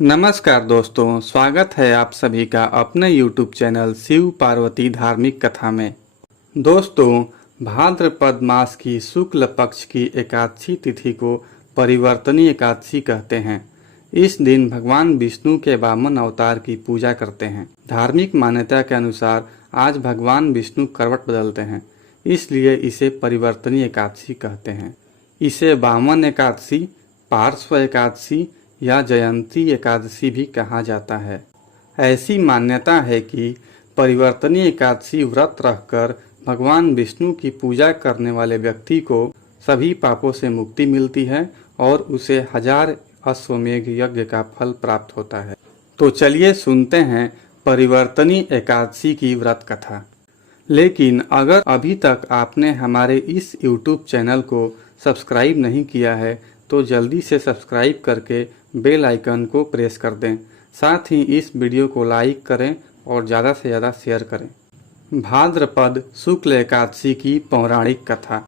नमस्कार दोस्तों, स्वागत है आप सभी का अपने YouTube चैनल शिव पार्वती धार्मिक कथा में। दोस्तों, भाद्रपद मास की शुक्ल पक्ष की एकादशी तिथि को परिवर्तनी एकादशी कहते हैं। इस दिन भगवान विष्णु के वामन अवतार की पूजा करते हैं। धार्मिक मान्यता के अनुसार आज भगवान विष्णु करवट बदलते हैं, इसलिए इसे परिवर्तनी एकादशी कहते हैं। इसे वामन एकादशी, पार्श्व एकादशी या जयंती एकादशी भी कहा जाता है। ऐसी मान्यता है कि परिवर्तनी एकादशी व्रत रखकर भगवान विष्णु की पूजा करने वाले व्यक्ति को सभी पापों से मुक्ति मिलती है और उसे 1000 अश्वमेघ यज्ञ का फल प्राप्त होता है। तो चलिए सुनते हैं परिवर्तनी एकादशी की व्रत कथा। लेकिन अगर अभी तक आपने हमारे इस YouTube चैनल को सब्सक्राइब नहीं किया है तो जल्दी से सब्सक्राइब करके बेल आइकन को प्रेस कर दें। साथ ही इस वीडियो को लाइक करें और ज़्यादा से ज़्यादा शेयर करें। भाद्रपद शुक्ल एकादशी की पौराणिक कथा।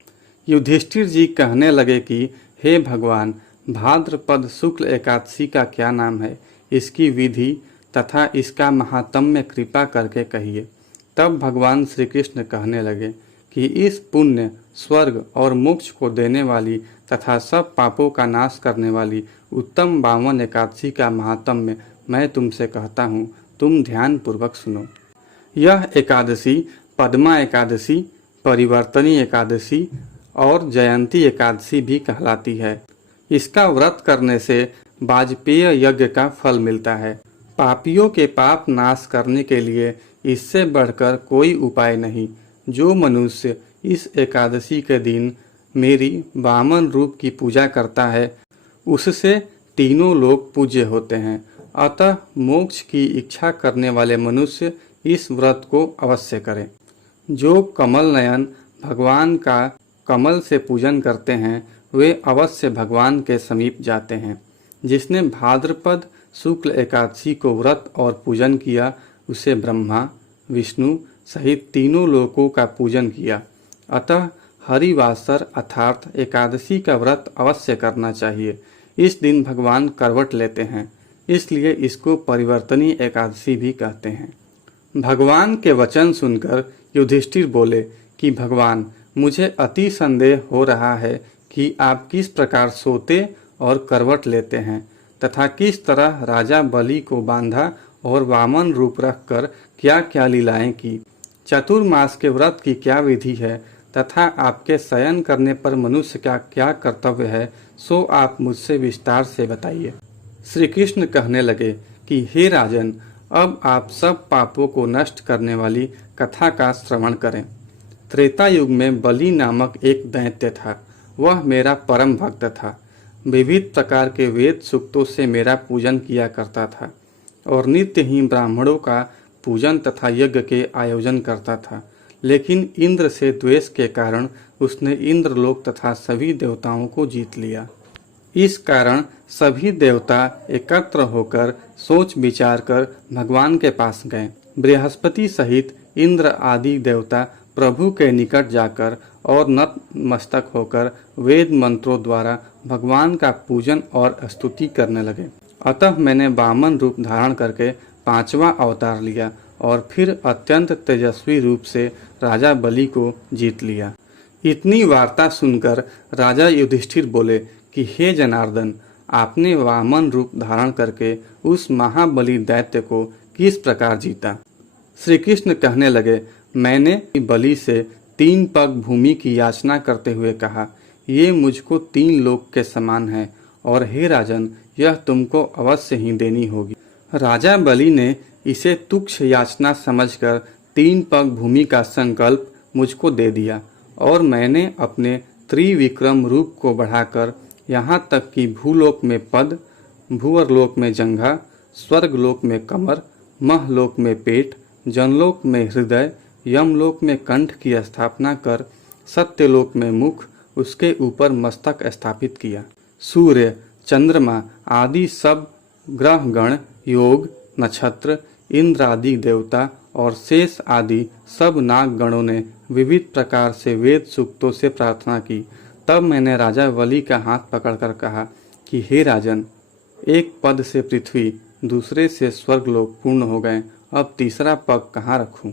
युधिष्ठिर जी कहने लगे कि हे भगवान, भाद्रपद शुक्ल एकादशी का क्या नाम है, इसकी विधि तथा इसका महात्म्य कृपा करके कहिए। तब भगवान श्री कृष्ण कहने लगे कि इस पुण्य, स्वर्ग और मोक्ष को देने वाली तथा सब पापों का नाश करने वाली उत्तम वामन एकादशी का महात्म्य मैं तुमसे कहता हूँ, तुम ध्यान पूर्वक सुनो। यह एकादशी पद्मा एकादशी, परिवर्तनी एकादशी और जयंती एकादशी भी कहलाती है। इसका व्रत करने से वाजपेय यज्ञ का फल मिलता है। पापियों के पाप नाश करने के लिए इससे बढ़कर कोई उपाय नहीं। जो मनुष्य इस एकादशी के दिन मेरी वामन रूप की पूजा करता है, उससे तीनों लोग पूज्य होते हैं। अतः मोक्ष की इच्छा करने वाले मनुष्य इस व्रत को अवश्य करें। जो कमल नयन भगवान का कमल से पूजन करते हैं, वे अवश्य भगवान के समीप जाते हैं। जिसने भाद्रपद शुक्ल एकादशी को व्रत और पूजन किया, उसे ब्रह्मा, विष्णु सहित तीनों लोकों का पूजन किया। अतः हरिवासर अर्थात एकादशी का व्रत अवश्य करना चाहिए। इस दिन भगवान करवट लेते हैं, इसलिए इसको परिवर्तनी एकादशी भी कहते हैं। भगवान के वचन सुनकर युधिष्ठिर बोले कि भगवान, मुझे अति संदेह हो रहा है कि आप किस प्रकार सोते और करवट लेते हैं तथा किस तरह राजा बलि को बांधा और वामन रूप रखकर क्या क्या लीलाएं की। चतुर्मास के व्रत की क्या विधि है तथा आपके शयन करने पर मनुष्य का क्या कर्तव्य है, सो आप मुझसे विस्तार से बताइए। श्री कृष्ण कहने लगे कि हे राजन, अब आप सब पापों को नष्ट करने वाली कथा का श्रवण करें। त्रेता युग में बलि नामक एक दैत्य था। वह मेरा परम भक्त था। विविध प्रकार के वेद सूक्तों से मेरा पूजन किया करता था और नित्य ही ब्राह्मणों का पूजन तथा यज्ञ के आयोजन करता था। लेकिन इंद्र से द्वेष के कारण उसने इंद्रलोक तथा सभी देवताओं को जीत लिया। इस कारण सभी देवता एकत्र होकर सोच विचार कर भगवान के पास गए। बृहस्पति सहित इंद्र आदि देवता प्रभु के निकट जाकर और नतमस्तक होकर वेद मंत्रों द्वारा भगवान का पूजन और स्तुति करने लगे। अतः मैंने वामन रूप धारण करके 5वां अवतार लिया और फिर अत्यंत तेजस्वी रूप से राजा बलि को जीत लिया। इतनी वार्ता सुनकर राजा युधिष्ठिर बोले कि हे जनार्दन, आपने वामन रूप धारण करके उस महाबली दैत्य को किस प्रकार जीता। श्री कृष्ण कहने लगे, मैंने बलि से 3 पग भूमि की याचना करते हुए कहा, ये मुझको 3 लोक के समान है और हे राजन, यह तुमको अवश्य ही देनी होगी। राजा बलि ने इसे तुच्छ याचना समझकर 3 पग भूमि का संकल्प मुझको दे दिया और मैंने अपने त्रिविक्रम रूप को बढ़ाकर यहाँ तक कि भूलोक में पद, भूअरलोक में जंघा, स्वर्गलोक में कमर, महलोक में पेट, जनलोक में हृदय, यमलोक में कंठ की स्थापना कर सत्यलोक में मुख, उसके ऊपर मस्तक स्थापित किया। सूर्य, चंद्रमा आदि सब ग्रह गण, योग, नक्षत्र, इंद्र आदि देवता और शेष आदि सब नाग गणों ने विविध प्रकार से वेद सूक्तों से प्रार्थना की। तब मैंने राजा बलि का हाथ पकड़कर कहा कि हे राजन, एक पद से पृथ्वी, दूसरे से स्वर्गलोक पूर्ण हो गए, अब तीसरा पग कहाँ रखूं?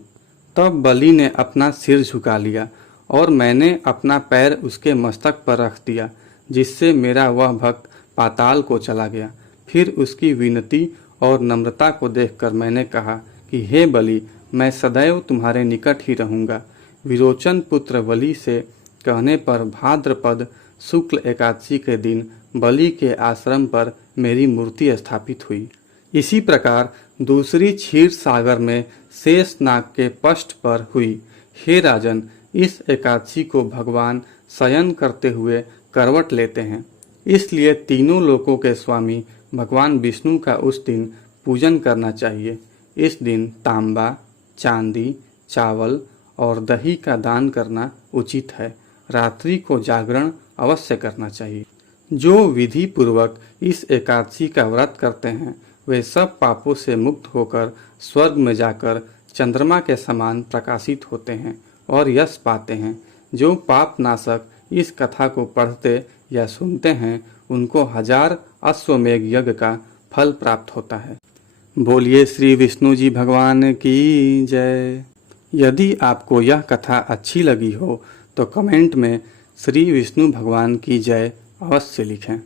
तब बलि ने अपना सिर झुका लिया और मैंने अपना पैर उसके मस्तक पर रख दिया, जिससे मेरा वह भक्त पाताल को चला गया। फिर उसकी विनती और नम्रता को देखकर मैंने कहा कि हे बलि, मैं सदैव तुम्हारे निकट ही रहूंगा। विरोचन पुत्र बलि से कहने पर भाद्रपद शुक्ल एकादशी के दिन बलि के आश्रम पर मेरी मूर्ति स्थापित हुई। इसी प्रकार दूसरी क्षीर सागर में शेषनाग के पष्ठ पर हुई। हे राजन, इस एकादशी को भगवान शयन करते हुए करवट लेते हैं, इसलिए तीनों लोकों के स्वामी भगवान विष्णु का उस दिन पूजन करना चाहिए। इस दिन तांबा, चांदी, चावल और दही का दान करना उचित है। रात्रि को जागरण अवश्य करना चाहिए। जो विधि पूर्वक इस एकादशी का व्रत करते हैं वे सब पापों से मुक्त होकर स्वर्ग में जाकर चंद्रमा के समान प्रकाशित होते हैं और यश पाते हैं। जो पाप नाशक इस कथा को पढ़ते या सुनते हैं उनको 1000 अश्वमेघ यज्ञ का फल प्राप्त होता है। बोलिए श्री विष्णु जी भगवान की जय। यदि आपको यह कथा अच्छी लगी हो तो कमेंट में श्री विष्णु भगवान की जय अवश्य लिखें।